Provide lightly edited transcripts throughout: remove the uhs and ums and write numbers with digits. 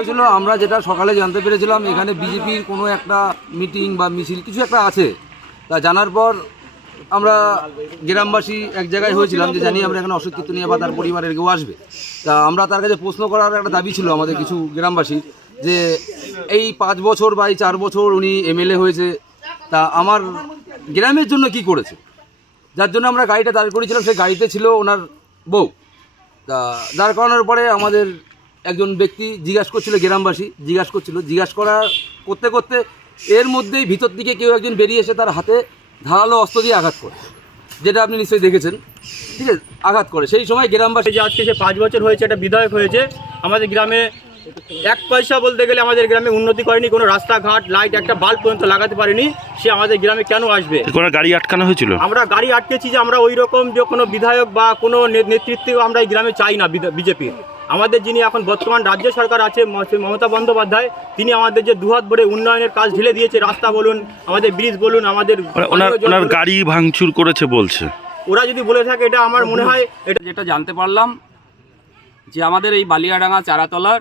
হয়েছিল, আমরা যেটা সকালে জানতে পেরেছিলাম এখানে বিজেপির কোনো একটা মিটিং বা মিছিল কিছু একটা আছে। তা জানার পর আমরা গ্রামবাসী এক জায়গায় হয়েছিলাম যে জানি আমরা এখানে অশোক কীর্তনিয়া বা তার পরিবারের কেউ আসবে। তা আমরা তার কাছে প্রশ্ন করার একটা দাবি ছিল আমাদের কিছু গ্রামবাসীর, যে এই 5 বছর বা এই 4 বছর উনি এমএলএ হয়েছে, তা আমার গ্রামের জন্য কি করেছে, যার জন্য আমরা গাড়িটা দাঁড় করেছিলাম। সেই গাড়িতে ছিল ওনার বউ। তা দাঁড় করানোর পরে আমাদের একজন ব্যক্তি জিজ্ঞাসা করছিল, গ্রামবাসী জিজ্ঞাসা করতে করতে এর মধ্যেই ভিতর দিকে কেউ একজন বেরিয়ে এসে তার হাতে ধারালো অস্ত্র দিয়ে আঘাত করে, যেটা আপনি নিশ্চয়ই দেখেছেন। ঠিক আছে, আঘাত করে। সেই সময় গ্রামবাসী যে আজকে সে 5 বছর হয়েছে একটা বিধায়ক হয়েছে, আমাদের গ্রামে 1 পয়সা বলতে গেলে আমাদের গ্রামে উন্নতি করেনি, কোনো রাস্তাঘাট লাইট একটা বাল্ব পর্যন্ত লাগাতে পারেনি। সে আমাদের গ্রামে কেন আসবে? কোনো গাড়ি আটকানো হয়েছিল? আমরা গাড়ি আটকেছি যে আমরা ওই রকম যে কোনো বিধায়ক বা কোনো নেতৃত্ব আমরা এই গ্রামে চাই না। বিজেপির আমাদের যিনি এখন বর্তমান রাজ্য সরকার আছে মমতা বন্দ্যোপাধ্যায়, তিনি আমাদের যে দুহাত ভরে উন্নয়নের কাজ ঢেলে দিয়েছে, রাস্তা বলুন, আমাদের ব্রিজ বলুন, আমাদের ওনার গাড়ি ভাঙচুর করেছে বলছে। ওরা যদি বলে থাকে এটা আমার মনে হয় এটা যেটা জানতে পারলাম যে আমাদের এই বালিয়াডাঙ্গা চারাতলার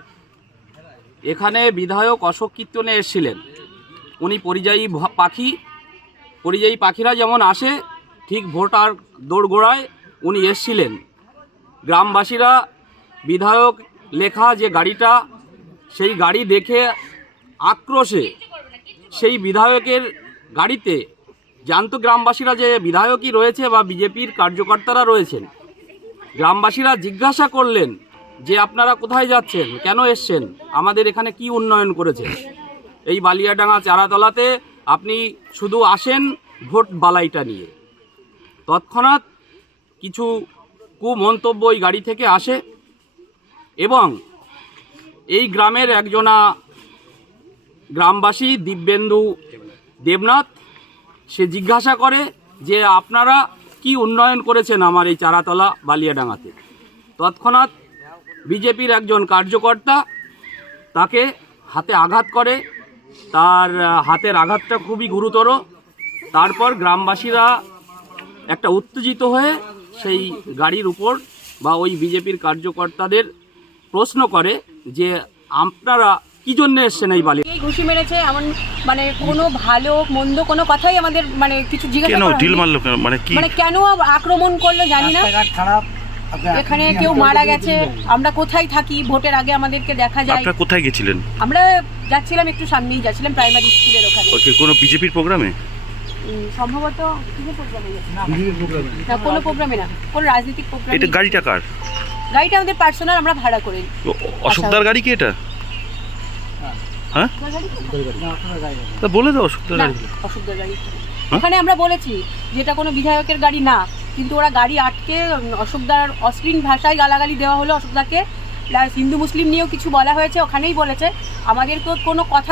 এখানে বিধায়ক অশোক কীর্তনে এসেছিলেন। উনি পরিযায়ী পাখিরা যেমন আসে ঠিক ভোটার দোরগোড়ায় উনি এসেছিলেন। গ্রামবাসীরা বিধায়ক লেখা যে গাড়িটা, সেই গাড়ি দেখে আক্রোশে সেই বিধায়কের গাড়িতে জানতো গ্রামবাসীরা যে বিধায়কই রয়েছে বা বিজেপির কার্যকর্তারা রয়েছেন। গ্রামবাসীরা জিজ্ঞাসা করলেন যে আপনারা কোথায় যাচ্ছেন, কেন এসছেন, আমাদের এখানে কি উন্নয়ন করেছেন? এই বালিয়াডাঙ্গা চারাতলাতে আপনি শুধু আসেন ভোট বালাইটা নিয়ে। তৎক্ষণাৎ কিছু কুমন্তব্য ওই গাড়ি থেকে আসে এবং এই গ্রামের একজনা গ্রামবাসী দিব্যেন্দু দেবনাথ, সে জিজ্ঞাসা করে যে আপনারা কি উন্নয়ন করেছেন আমার এই চারাতলা বালিয়াডাঙ্গাতে। তৎক্ষণাৎ বিজেপির একজন কার্যকর্তা তাকে হাতে আঘাত করে, তার হাতের আঘাতটা খুবই গুরুতর। তারপর গ্রামবাসীরা একটা উত্তেজিত হয়ে সেই গাড়ির উপর বা ওই বিজেপির কার্যকর্তাদের প্রশ্ন করে যে আপনারা কি জন্য এসছেন এই বালি। এই ঘুষি মেরেছে এমন মানে কোনো ভালো মন্দ কোনো কথাই আমাদের মানে কিছু জিজ্ঞাসা কেন ঢিল মারলো, মানে কেন আক্রমণ করলো জানি না। এখানে কেউ মারা গেছে, আমরা কোথায় থাকি, ভোটের আগে আমাদেরকে দেখা যায়। আপনারা কোথায় গেছিলেন? আমরা যাচ্ছিলাম একটু সামনেই, যাচ্ছিলাম প্রাইমারি স্কুলের ওখানে। ওকে, কোনো বিজেপির প্রোগ্রামে? সম্ভবত কিসের প্রোগ্রামে না, কোনো প্রোগ্রামে না, কোনো রাজনৈতিক প্রোগ্রামে। এটা গাড়িটা কার? গাড়িটা আমাদের পার্সোনাল, আমরা ভাড়া করে। অশোকদার গাড়ি কি এটা? হ্যাঁ, তা বলে দাও অশোকদার গাড়ি। অশোকদার গাড়ি ওখানে আমরা বলেছি যে এটা কোনো বিধায়কের গাড়ি না, কিন্তু ওরা গাড়ি আটকে অশোকদার অশ্লীল ভাষায় গালাগালি দেওয়া হলো অশোকদাকে, প্লাস হিন্দু মুসলিম নিয়েও কিছু বলা হয়েছে। ওখানেই বলেছে আমাদেরকে কোনো কথা